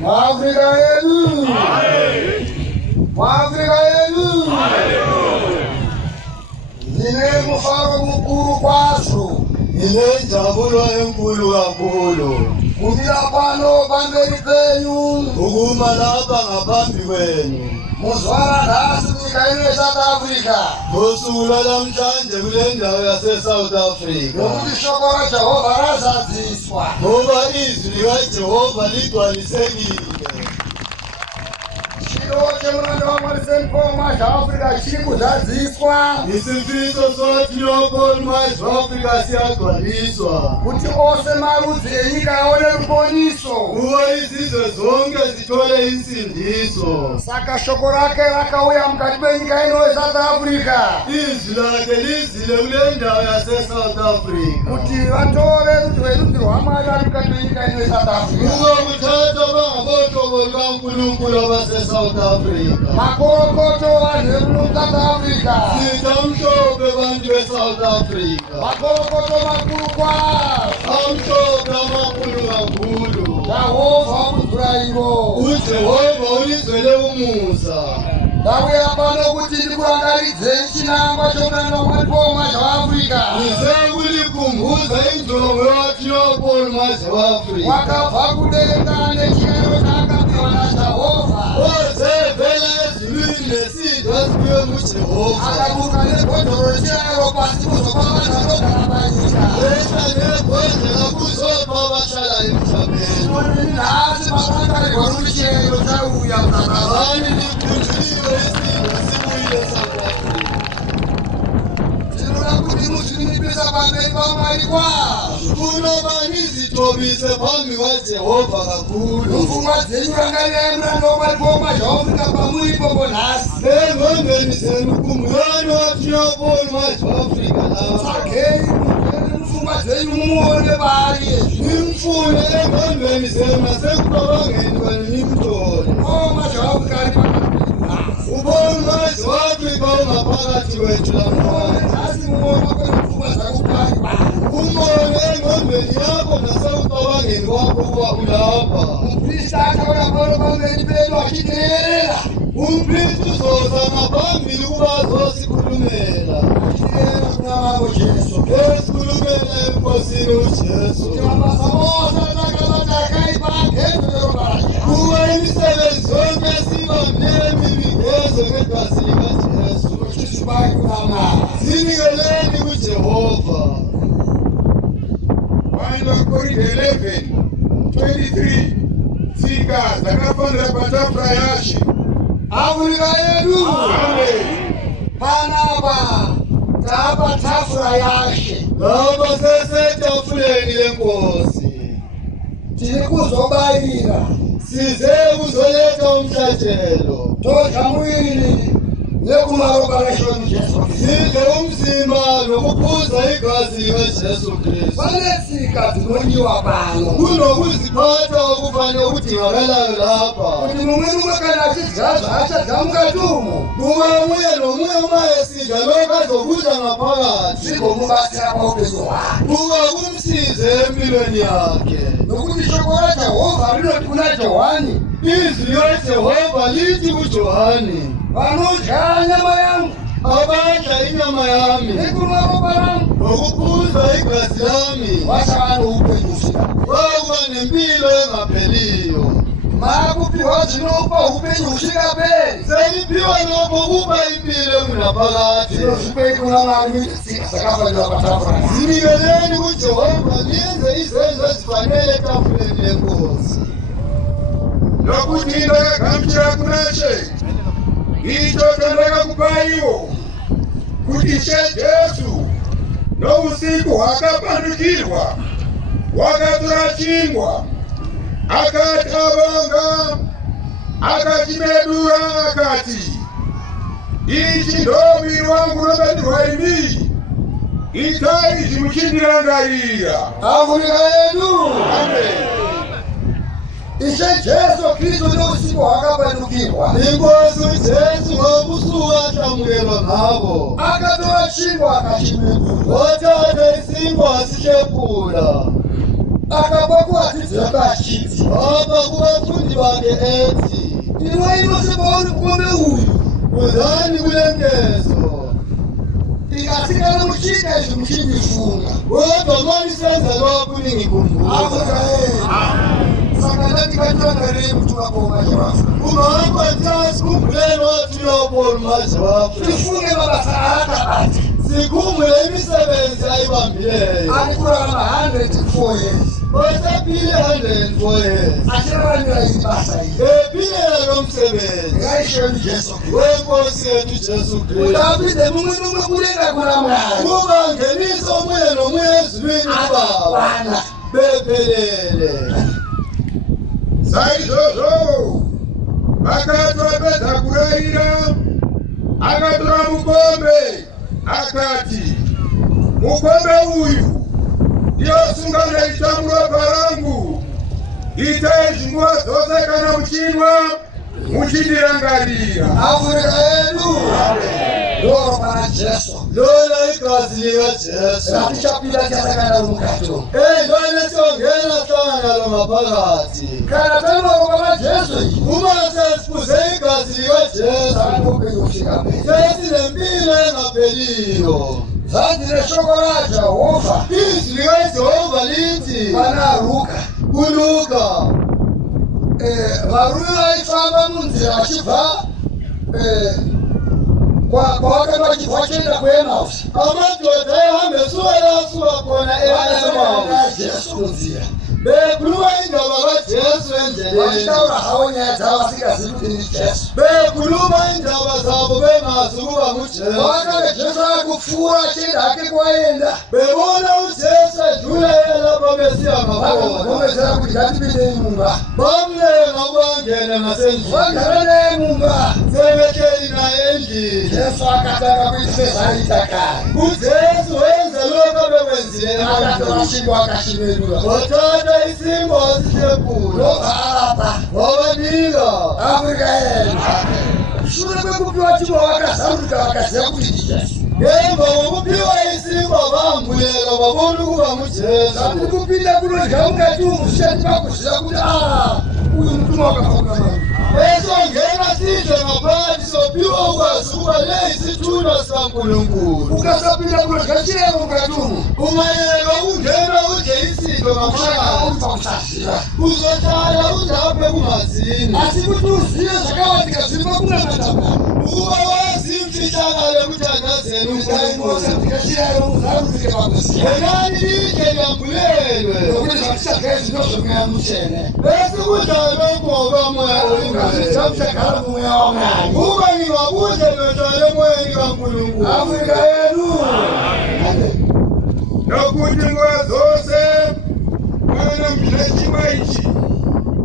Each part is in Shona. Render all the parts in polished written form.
Mwafrika yetu, Mwafrika yetu, zine mufaro mukuru kwazo, ile njabulo enkulu kakhulu kumila pano pamberi penyu, ukuma lapha ngaphambi kwenu muzwara nasi nyika ino South Africa, ngosuku lwanamhlanje kule ndawo yase-South Africa, nokuti shoko laJehova lazadziswa, ngoba izwi likaJehova ligcwalisekile. chiro chemuranda waMorrison Paul Mwazha-Afrika chiri kuzadziswa, Isifiso sokuthi Leopold Mwazha-Afrika siyagcwaliswa, kuti ose marudzi enyika aone ruponiso. kuba izizwe zonke zithole insindiso. Saka shoko rake rakauya mukati menyika ino South Africa, Izwi lakhe lizile kule ndawo yase-South Africa, kuti vatore rudzi rwaMwari vari mukati menyika ino South Africa. kuba kuthatha bangabohlobo lukaNkulunkulu abase-South Africa. Makorokoto vanhu vemuno South Africa, Sitamhlophe bantu be-South Africa, makorokoto makuru kwazvo. amhlophe amakhulu kakhulu. Jehovha wakudhura ivo. uJehova ulizwele umusa. Ndauya pano kuti ndikurangaridzei chinangwa chomuranda waMwari Paul Mwazha-Afrika. Ngize kulikhumbuza injongo yathi Leopold Mwazha-Afrika, Wakabva kudenga nechiyero chaakapiwa naJehovha, ozevela ezulwini nesidlo esiphiwe nguJehova, akaburuka nebhodhoro rechiyero pasi kuzopa vanhu vanogara panyika. ehla nebhodlela kuzopha abahlala emhlabeni. Nhasi pakangarirwa kuti chiyero chauya muzakava. Ngani likhunjuliwe isidlo sibuyile eSouth Africa. Tinoda kuti muzvinipisa pamberi paMwari kwazvo. Kunoba nizithobise phambi kwaJehova kakhulu. Mupfungwa dzenyu rangarirai muranda waMwari Paul Mwazha-Afrika pamuripo nhasi. Engqondweni zenu khumbulani wathi Leopold Mwazha-Afrika lapha. Tsvagei mupfungwa dzenyu mumuone paari ezvi. Nimfune engqondweni zenu nasekucabangeni kwenu nimthole. Paul Mwazha-Afrika ari pakati penyu nhasi. UPaul Mwazha-Afrika ungaphakathi kwethu namhlanje. Nhasi muone kwenu pfungwa dzako pari pari. Umbone engqondweni yakho nasekucabangeni kwakho ukuba ulapha. Muprista akauya pano pamberi pedu achiteerera. Umpristi uzoza ngaphambili ukuba azosikhulumela. Achiteerera kuna mambo Jesu. Esikhulumela enkosini uJesu. Kuti mabasa ose atakabata akaipa agezwe robarasha. Kuba imisebenzi yonke esibambile emibigezo ngegazi likaJesu. Kuchisibai kuna Mwari. Zinikeleni kuJehova. 1 Korintho 11:23 tsika dzakafanira patafura yaShe. Afrika yedu Amen. panapa tapatafura yaShe. Lapha sesetafuleni lenkosi. Tiri kuzobayira Size kuzoletha umhlatshelo. todya mwiri nekumaroparashoni Jesu. Sidle umzimba nokuphuza igazi likaJesu Kristu. Pane tsika dzinodyiwa pano. Kunokuziphatha okufanele okudingakalayo lapha. Kuti mumwe mumwe kana achidya zvaachadya mukati umo, Kuba uye nomuye uma esidla lokho azokudla ngaphakathi. zvigomubatsira paupenyu hwake. Kuba kumsize empilweni yakhe. Nokuti shoko raJehovha rinoti kuna Johani, Izwi likaJehova lithi kuJohane, vanodya nyama yangu abadla inyama yami nekunwa ropa rangu nokuphuza igazi lami vachava noupenyu husingaperi. bakuba nempilo engapheliyo. Makupiwa zvinopa upenyu husingaperi. Seliphiwa lokho kuba impilo engunaphakade. Zvinozvipei kuna Mwari muite tsika dzakafanira patafura yake. Zinikeleni kuJehova niyenze izenzo ezifanele etafuleni lenkosi. Nokuti ndakagamuchira kunaShe icho chandakakupa iwo, kuti Jesu nousiku hwakapandukirwa hwakatora chingwa, akati avonga, akachimedura akati, ichi ndo mwiri wangu unomedirwa imi, itai izvi muchindirangarira. Afrika yedu Amen. Ishe Jesu Kristu nousiku hwakapandukirwa, Inkosi Jesu ngobusuku ahlamukelwa ngabo. akatora chingwa akachimedura, Wathatha isinkwa asihlekula. akapa kuvadzidzira kachiti, Baba kubafundi bake ethi Iwayo sebona ukome uyu. uzani kulenkezo Ingasikala mushika izimshibifunga. kodwa manje senza lokhu ningikhumbula Sakalathi kathangare muthuka bonga jwafu. ungakho sikhumbuleni wathi uyobona maze wapho Sifunge baba saata bathi. sikhumbule imisebenzi ayibambileyo Alikura kama 104 years. osephile 104 years Asirani izibasa yi. ephile lo msebenzi Ngaisho Jesu. wenkosi yethu Jesu Kristu Udabide mungu kulenga kulamla. kuba ngenisa omunye nomunye ezulwini ubaba Bana. bephelele Saizvozvo vakati vapedza kurayira, akatora mukombe akati, mukombe uyu ndiyo sungano itsva muropa rangu. Itai zvinguva zvose kana muchinwa muchindirangarira. Afrika yedu. Loro pana Jesu. lona igazi likajesu Satichapita chasakana mukato. endwane songena hlangana lo ngaphakathi Kana tanoro kama Jesu. uma sesiphuze igazi likajesu Sanoke yofika mbele. sesinempilo engapheliyo Zandi neshokola Jehova. izwi likajehova lithi Bana ruka. kuluka Varume vaifamba munzira vachibva kwavakati vachibva chienda kuEmausi. amadoda ayihambe esuka khona eEmausi Jesu munzira. bekhuluma indaba kajesu endleleni Vachitaura havo nyaya dzavo vasingazivi kuti ndi Jesu. bekhuluma indaba zabo bengazi ukuba ngujesu Vakati Jesu akupfuura achienda hake kwaenda. bebona ujesu edlula yelapha besiya ngakhona Vakamugomezera kuti ngatipindei mumba. bamlenga ubangene ngasendlini Vagara naye mumba. sebehleli naye endlini Jesu akatanga kuita sezvaita kare. ujesu wenze lokhu abekwenzile Akatora chingwa akashimerura. wathatha isimbo wasihlephula Ndobva apa. wabanika Afrika yedu. Shure kwekupiwa chingwa vakazarurika vakaziva kuti ndi Jesu. ngemva kokuphiwa isimbo bambulela babona ukuba ngujesu Zati kupinda kunodya mukati umu zvichati pakuziva kuti uyu mutumwa wakafauna Mwari. esongena sidle ngaphakathi sophiwa ukwazi ukuba leyisithunywa sikankulunkulu Ukasapinda kunodya chirembo mukati umu. ungayeka ungena udle isidlo ngaphakathi Unofa kusaziva. uzohlala udaphe kungazini Asi kuti uzive zvakawatika zviri pakumwe madamana. ukuba wazi imfihlakalo ekuthandazeni Ndaimbosa unkulunkulu ndikachirayiro muzarurike pakuziva. ngenani lidle lyambulelwe Nokuti zvatichadya izvi ndozvomweya mutsvene. besikudlalwe ngoba moya oyingcwele Muchagara mumweya waMwari. kuba ningakudle behlale emoyeni kankulunkulu Afrika yedu. Nokuti nguva dzose kana muzvinechimwa ichi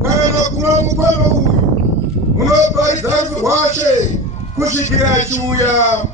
kana kumwa mukombe uyu unoparidza rufu rwashe kusvikira achiuya.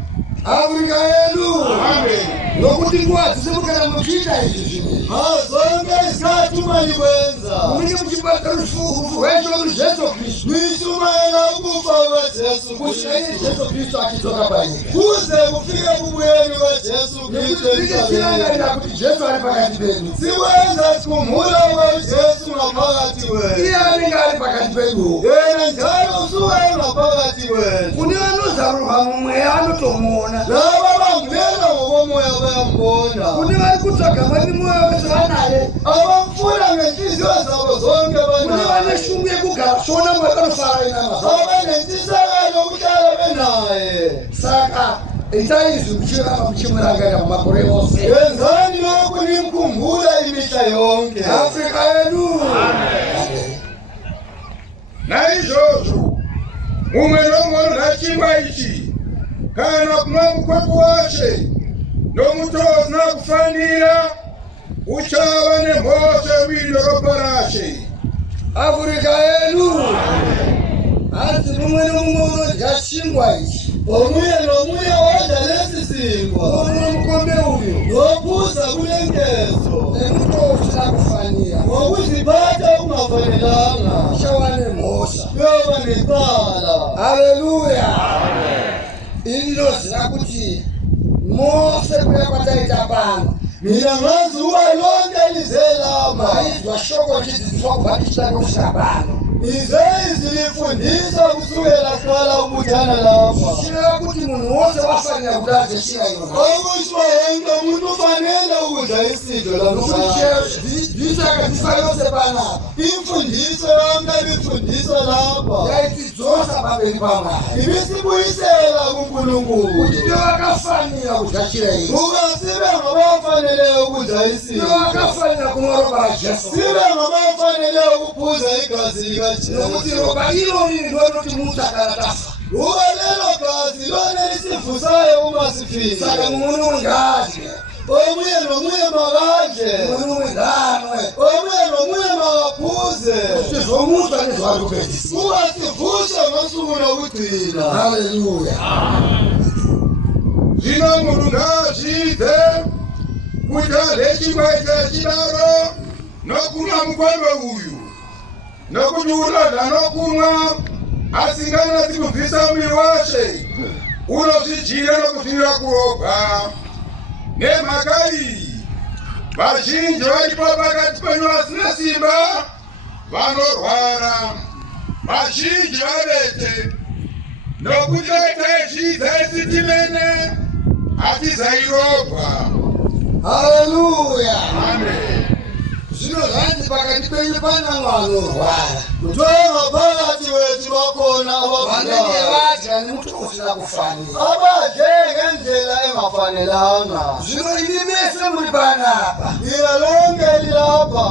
Afrika yedu. Amen. Nokuti nguva dzose mukana muchiita izvi zvinhu. hazonge isikhathi umanyikwenza Munenge muchibata rufu rwecho Jesu Kristu. nishumayela ukufa kwajesu Kusvika kristu Jesu Kristu achidzoka panyika. kuze kufike kubuyeni kwajesu kristu Nekuti tinenge tirangarira kuti Jesu ari pakati pedu. sikwenza sikhumbula kwajesu ngaphakathi wenu Iye anenge ari pakati pedu. yena njalo usuke ngaphakathi wenu Kune vanozarurwa mumweya vanotomuona. laba bangulela ngokomoya bayambona Kune vari kutsvaga vane mwoyo wese vanaye. abamfuna ngenhliziyo zabo zonke Kune banaye vane shungu yekugara shona mwakanofara inama. abanentsisakalo yokuhlala benaye Saka itai izvi muchiramba muchimurangarira mumakore ose. yenzani lokhu nimkhumbula imihla yonke Afrika yedu. Naizvozvo mumwe nomwe unodya chingwa ichi kana kumwa mukombe washe nomutowo usina kufanira uchava nemhosva yemuviri neropa rashe. Afrika yedu. Hanzi mumwe nomumwe unodya chingwa ichi. omunye nomunye wadla lesi sinkwa Umwe mukombe uyu. nophuza kulenkezo Nemutowo usina kufanira. ngokuziphatha okungafanelanga Uchawa nemhosva. kuyoba necala Haleluya. Ini ndinoziva kuti mose kuya kwataita pano mina ngazi uba lonke lizelama maizwa shoko richidzidziswa kubva tichitanga kusvika pano. Izezi lifundisa kusukela kuqala ubuthana lapha. Sina ukuthi umuntu wonke wafanele ukudla ishila yona. Okusho wonke umuntu ufanele ukudla isidlo lamhlanje. Disaka disayose bana. Imfundiso yonke ibifundisa lapha. Yayithi zosa babeli bama. Ibisibuyisela kuNkulunkulu. Ukuthi wakafanele ukudla ishila yona. Ungasibe ngabafanele ukudla isidlo. Wakafanele kumoroba Jesu. Sibe ngabafanele ukuphuza igazi likaJesu. Nokuthi roba ilo ukuthi umuntu akatafa. Lelo gazi lona lisivusayo uma sifika. Saka umuntu ungazi. Omunye nomunye makadle. Umuntu unganwe. Omunye nomunye makaphuze. Sizomuza nezwayo kubedisi. Ungasivushe ngosuku lokugcina. Haleluya. Zvino munhu ngaazvidze kudya lechingwaita chidaro nokunwa mukombe uyu nokuti unodya nokunwa asinganatsi kubvisa muviri washe unozvidyira nokudhirira kuroga. Nemhaka iyi vazhinji varipo pakati penyu vasina simba vanorwara, vazhinji vavete nokuti vaitaizvidza isitimene hatizairogwa. Haleluya. Amen. Zvino zvanzi pakati penyu pana vanorwara. Kutoka phakathi wethu bakhona Vanenge abagulayo. vadya nemuti usina kufanira. Abadle ngendlela engafanelanga. Zvino imi mese muri panapa. Ila lonke lilapha.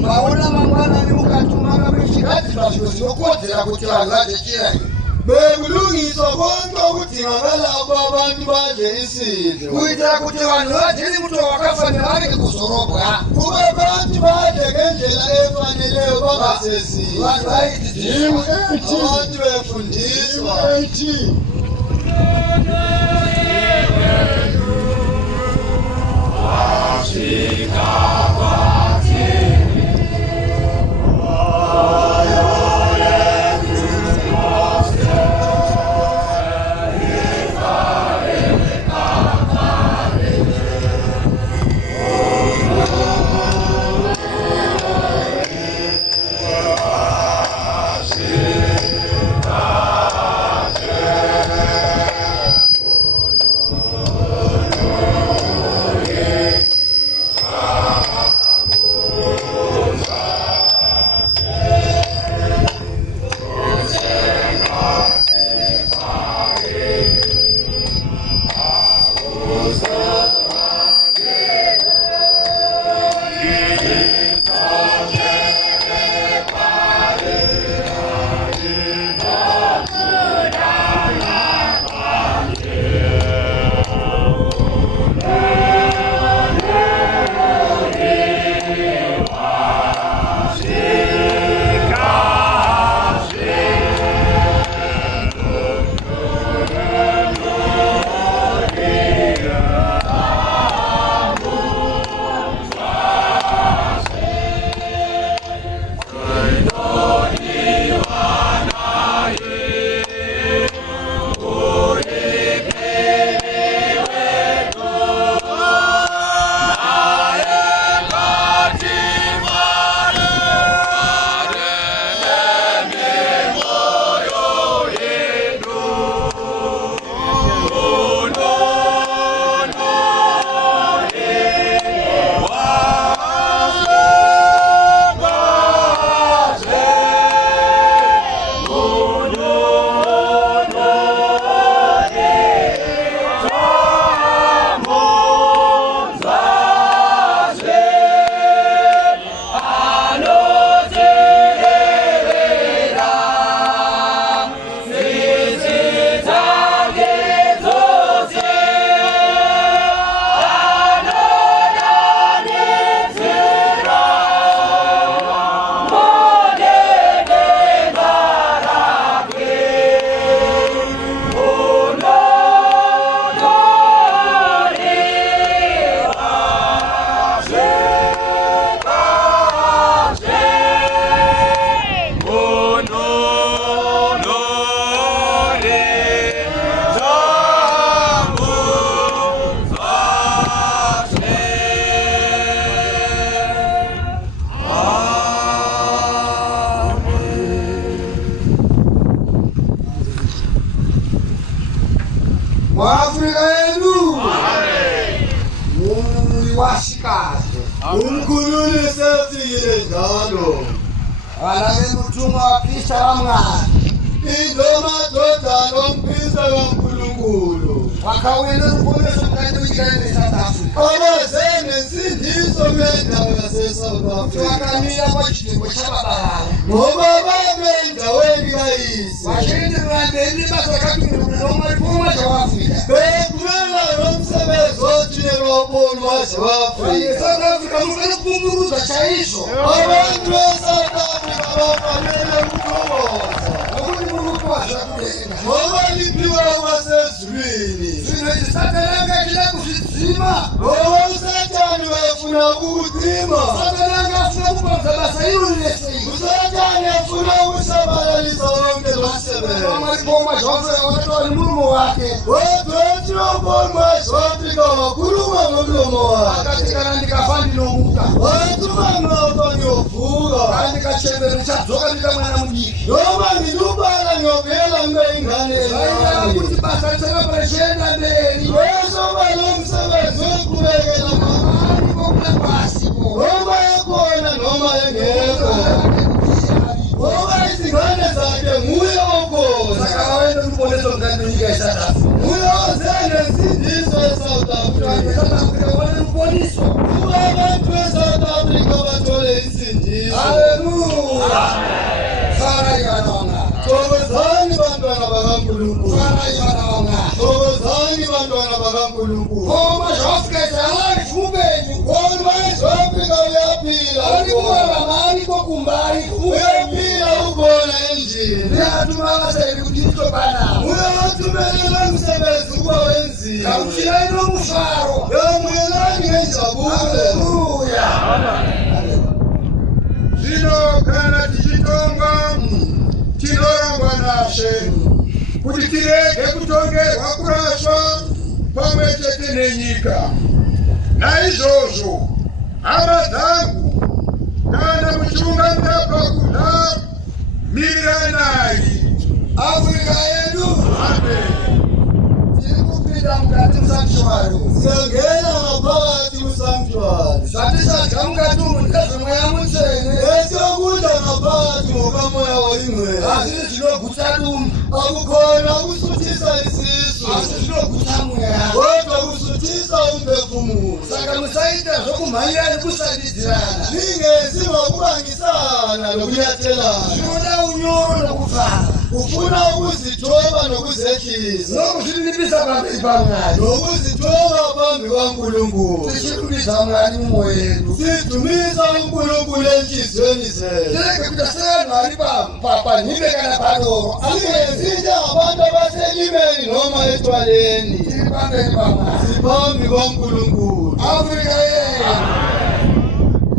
Maona mangwanani mukatumana muchigadzirwa zviro zvinokodzera kuti vanhu vadye chira ichi. Bekulungiswa konke okudingakalako abantu badle isidlo. Kuitira kuti vanhu vadye nemuti wakafanira varege kuzorogwa. Kube abantu badle ngendlela efaneleyo bangasesizi. Vanhu vaiti Abantu befundiswa. umkhululi sefikile njalo. Alabe mutumwa wa Kristo wa mwana. Indomadoda nomphisa kaNkulunkulu. Wakawela ukuboneso mkati w'Israeli South Africa. Abazene sindiso mendawo yaseSouth Africa. Wakamila kwa chitengo chababalala. Ngoba babendaweni kayise. Washinde rwandeni basakati noma ipuma Afrika. Bekumela nomsebenzi othunyelwa ubonu waseAfrika. South Africa mufuna kumburuza chaisho. Abantu beSouth Africa bafanele ukuthokoza. Ngoba liphiwa kwasezulwini. Satananga kila kusizima. Ngoba uSathane wafuna ukukucima. Satananga afuna ukubamba basayiro lesayiro. uSathane ufuna ukusabalalisa wonke lo msebenzi. Amapoma zonke watoa mulumo wake. Wethu ubonu waseAfrika wakhuluma ngomlomo wakhe. Akatikana ndikafandi nomuka. Wathuma ngoba ngiyovuka. Andikachembere chadzoka ndikamwana mudiki. Noma ngilubala ngiyovela ngibe ingane encane. Ukuthi basatshela pressure ndeni. Wesoba lo msebenzi wokuqhubekela Mama kokula kwasiko. noma ekhona noma engekho. Ngoba izingane zakhe nguye okhona. Sakawenda ukuboneso mkati w'Israeli South Africa. Nguye ozele sindiso eSouth Africa. South Africa wona uboniso. Kuba abantu beSouth Africa bathole isindiso. Haleluya. Fara yanonga. Thokozani bantwana bakaNkulunkulu. Fara yanonga. Thokozani bantwana bakaNkulunkulu. Koma Afrika yalali kubenyu. Wona Afrika uyaphila. Alikuwa mali kokumbali kubenyu. Uyaphila ubona endlini. Niyatuma abasebe ukuthi nitobana. Uyawathumelela umsebenzi ukuba wenziwe. Kawushilani nomufaro. Yamuyelani ngenjabulo. Haleluya. Zvino kana tichitonga tinorangwa naShe kuti tirege kutongerwa kurashwa pamwe chete nenyika. Naizvozvo hama dzangu, kana muchiunganira pakuda miriranai. Afrika yedu. Amen. Tiri kupinda mukati musanctuary. Siyangena ngaphakathi kusanctuary. Zvatisatya mukati umu ndezvemweya mutsvene. Esiyokudla ngaphakathi ngokamoya oyingcwele. Asi zvinogutsa dumbu. Akukhona ukusuthisa isisu. Asi zvinogutsa mweya. Kodwa kusuthisa umphefumulo. Saka musaita zvokumhanyira nekusandidzirana. Ningenzi ngokubangisana nokunyathelana. Zvinoda unyoro nokufara. Ufuna ukuzithoba nokuzehlisa. Nokuzvininipisa pamberi paMwari. Nokuzithoba phambi kwaNkulunkulu. Tichikubiza Mwari mumwoyo yedu. Sidumisa uNkulunkulu enhliziyweni zethu. Tirege kuita sevanhu vari panhimbe kana padoro. Singenzi njengabantu abaselimeni noma etwaleni. Tiri pamberi paMwari. Siphambi kwaNkulunkulu. Afrika yedu.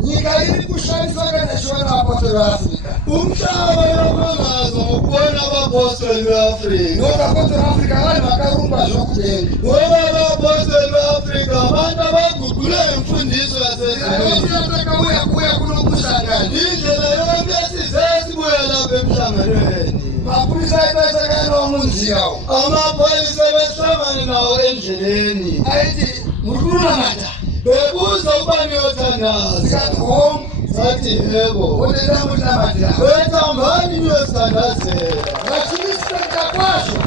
Nyika iri kushandiswa kanachona vapostoli veAfrica. Umhlaba uyamangazwa ngokubona abapostoli beAfrika. Ngoba vapostoli veAfrica vanhu vakarumba zvokudenga. Ngoba abapostoli beAfrika abantu abaguqule imfundiso yasezulwini. Takauya kuya kuno kusangana. Indlela yonke size sibuye lapha emhlanganweni. Mapurisa aipesakana munzira. Amaphoyisa behlangane nawo endleleni. Aiti muri kunamata. Bebuza ukuba niyothandaza. Zikati home. Sathi yebo. Wotenda munamatira. Bethambani niyothandazela. Vachimisika kwazvo.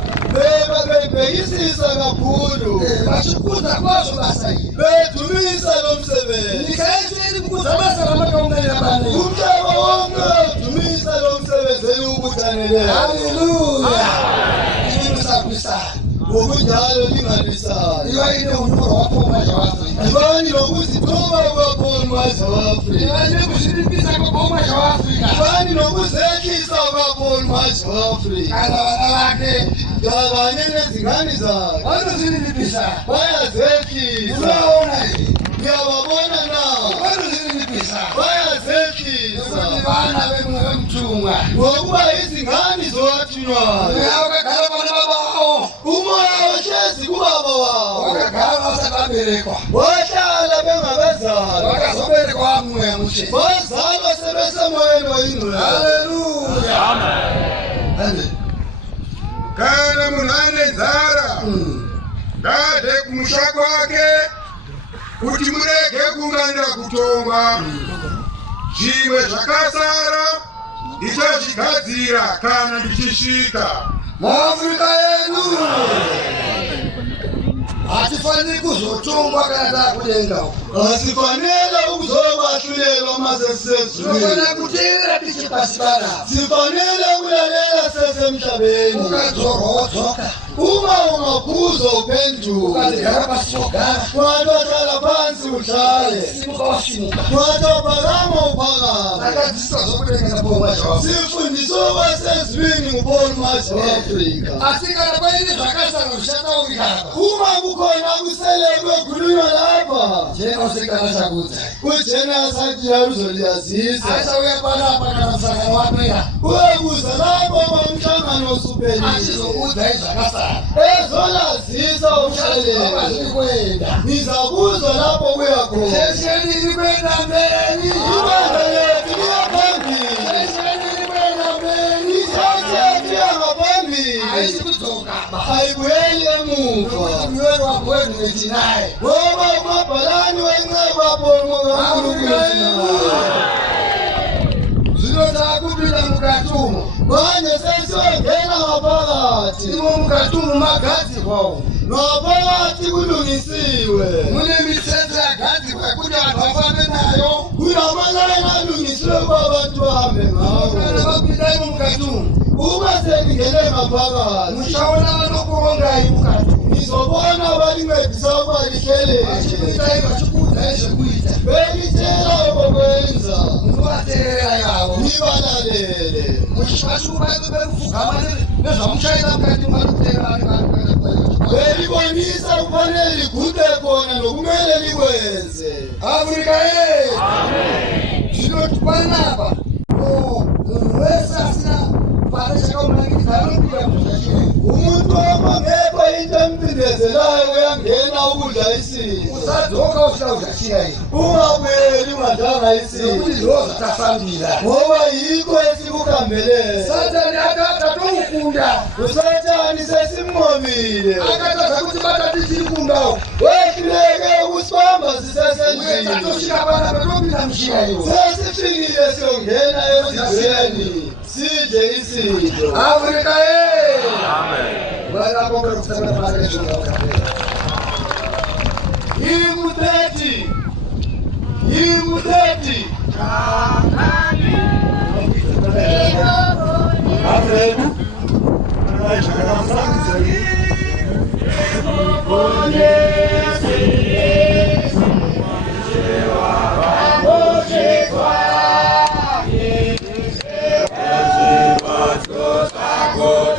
Bebhekisisa kakhulu. Vachikuza kwazvo basa iri. Bedumisa lo msebenzi. Nyika yedu iri kukuza basa ramakaunganira pane. Umhlaba wonke udumisa lo msebenzi eliwubuthaneleyo. Haleluya. Ini musakwisana. Ngokunjalo lingalwisani. Iwaine unyoro wapoma zvaAfrica. Ibani nokuzithoba kwaphonu waseAfrika. Iwaine kuzvinipisa kwapoma zvaAfrica. Ibani nokuzehlisa kwaphonu waseAfrika. Kana vana vake. Kanye nezingane zakhe. Vanozvinipisa. Bayazehlisa. Unaona here. Ngiyababona nabo. Vanozvinipisa. Bayazehlisa. Kuti vana vemutumwa. Ngokuba izingane zowathunywayo. Wakagara pana baba wavo. Umoya wahlezi kubaba wabo. Wakagara vasakaberekwa. Wahlala bengakazalwa. Wakazoberekwa mweya mutsvene. Bazalwa sebesemoyeni oyingcwele. Haleluya. Amen. Kana munhu ane nzara ngaade kumusha kwake kuti murege kuunganira kutonga. Zvimwe zvakasara ndichazvigadzira kana ndichisvika. Muafrika yedu hatifaniri kuzotongwa kana takudenga. Asifanele kuzokwahlulela masesezweni. Tinofana kuteerera tichi pasi panapa. Sifanele kulalela sesemhlabeni. Ukadzorwa wodzoka. Uma ungakuzo uphenduka. Ukadzigara pasi wogara. Ungatotala phansi uhlale. Simuka wasimuka. Ungatopakama uphakame. Takadzidziswa zokutengesa pomwe zvawo. Sifundiswa kwasezwini ngubona mazi weAfrika. Asi kana paine zvakasara zvichataurika apa. Uma kukhona kuselekwe khulunywa lapha. Jena usikana chakudza. Ujena asati yaruzoliyazisa. Achauya panapa kana msangano wapera. Uyekuza lapho umhlangano usuphelile. Achizokuudza izvakasara. Ezolazisa umshayeli. Azvikwenda. Nizakuzwa lapho uyakhona. Sesheni iri kwenda mberi. Ibandla lethu liya phambili. Sesheni iri kwenda mberi. Ishathi yethu yangaphambili. Ayikudzoka. Ayibuyeli emuva. Umyeni wakho wenu wetinaye. Ngoba umabhalani wenceku apho Zvino takupinda mukati umo. manje sesiyongena ngaphakathi. Imo mukati umo magadzirwawo. Ngaphakathi kulungisiwe. Mune mithetho yagadzirwa yekuti vanhu vafambe nayo. Kunamalani alungisiwe kwabantu bahambe ngawo. Kana vapinda imo mukati umo. Uma sengingene ngaphakathi Muchaona vanokurongai mukati. ngizobona abalincedisa ukuba lihleleke. Vachikuitai vachikuudzai zvekuita. Belitshela okokwenza. Munovateerera yavo. Nibalalele. Muchipashukuvaipepekufugama nezvamuchaita mukati mwakuteera vanhu. Belibonisa kufanele ligude khona nokumele likwenze. Afrika yedu. Zvinoti panapa. Munhu wese asina pare chakamunangidza anopinda muzvachirema. Umuntu wamangekho into empindezelayo uyangena ukudla isifo. Usadzoka usina kudya chiyaiyo. Ungabuyeli ungadlanga Nokuti isifo. ndizvo zvatafambira. Ngoba yikho esikuhambeleyo. Satani akatoukunda. Usathani sesimnqobile. Akatadza kuti bata tichiri kumbawo. Wehluleke ukusibamba sisesendlini. Tatosvika panapa topinda muchiyaiyo. Sesifikile siyongena ezidlweni sidle isidlo. Afrika yedu. Mwana bonke kusebenza manje njengokapela. Yimuthethi. Yimuthethi. Amen. Go.